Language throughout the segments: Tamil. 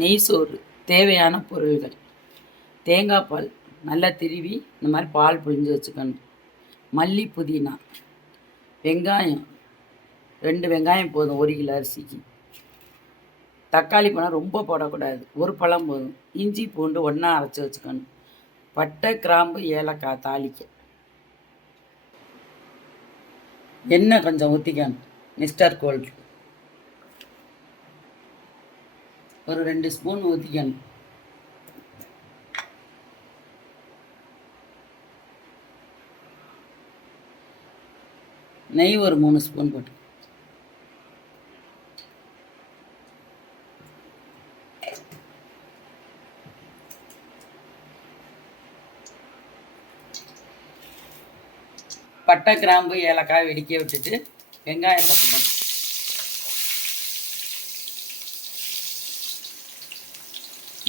நெய் சோறு தேவையான பொருள்கள்: தேங்காய் பால் நல்லா திருவி இந்த மாதிரி பால் புழிஞ்சு வச்சுக்கணும். மல்லி, புதினா, வெங்காயம் 2 வெங்காயம் போதும் 1 கிலோ அரிசிக்கு. தக்காளி பழம் ரொம்ப போடக்கூடாது, ஒரு பழம் போதும். இஞ்சி பூண்டு ஒன்றா அரைச்சி வச்சுக்கணும். பட்டை, கிராம்பு, ஏலக்காய் தாளிக்க. எண்ணெய் கொஞ்சம் ஊற்றிக்கணும். மிஸ்டர் கோல்டு ஒரு 2 ஸ்பூன் ஊற்றிக்கணும். நெய் ஒரு 3 ஸ்பூன் போட்டு. பட்டை, கிராம்பு, ஏலக்காய் வெடிக்க விட்டுட்டு வெங்காயத்தை போடணும்.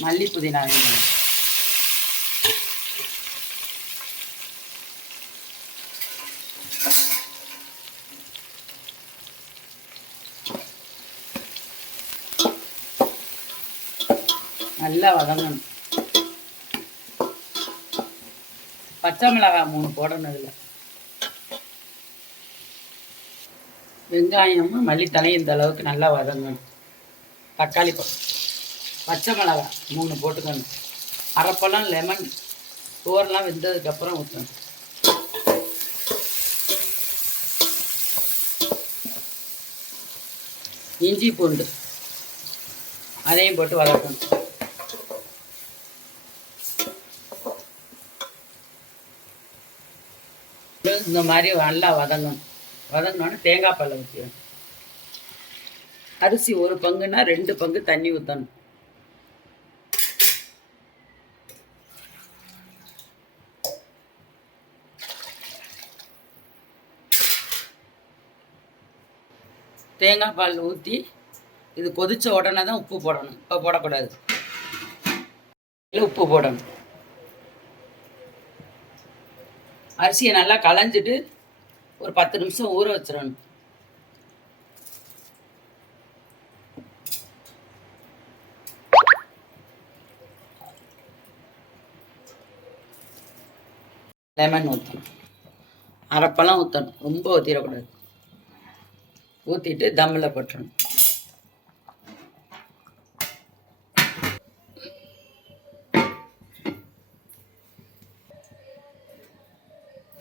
மல்லி, புதினா வேணும். நல்லா வதங்கணும். பச்சை மிளகாய் 3 போடணும். இதில் வெங்காயமும் மல்லித்தலையும் இந்த அளவுக்கு நல்லா வதங்கணும். தக்காளி பச்சை மிளகாய் 3 போட்டுக்கணும். அரைப்பழம் லெமன் சோறுலாம் வெந்ததுக்கப்புறம் ஊற்றணும். இஞ்சி பூண்டு அதையும் போட்டு வதக்கணும். இந்த மாதிரி நல்லா வதங்கணும். வதங்கினோன்னு தேங்காய் பால் ஊற்றிடணும். அரிசி 1 பங்குன்னா 2 பங்கு தண்ணி ஊற்றணும். தேங்காய் பால் ஊற்றி இது கொதித்த உடனே தான் உப்பு போடணும். இப்போ போடக்கூடாது. உப்பு போடணும். அரிசியை நல்லா களைஞ்சிட்டு ஒரு 10 நிமிஷம் ஊற வச்சிடணும். லெமன் ஊற்றணும். அரைப்பழம் ஊற்றணும், ரொம்ப ஊற்றிடக்கூடாது. ஊற்றிட்டு தம்மில் போட்டுறணும்.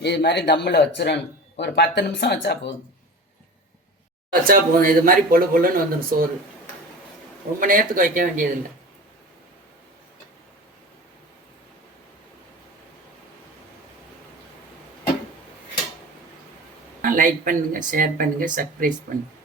இது மாதிரி தம்மில் வச்சிடணும். ஒரு 10 நிமிஷம் வச்சா போதும். இது மாதிரி பொழு பொழுன்னு வந்துடும் சோறு. ரொம்ப நேரத்துக்கு வைக்க வேண்டியதில்லை. லைக் பண்ணுங்கள், ஷேர் பண்ணுங்கள், சப்ஸ்கிரைப் பண்ணுங்கள்.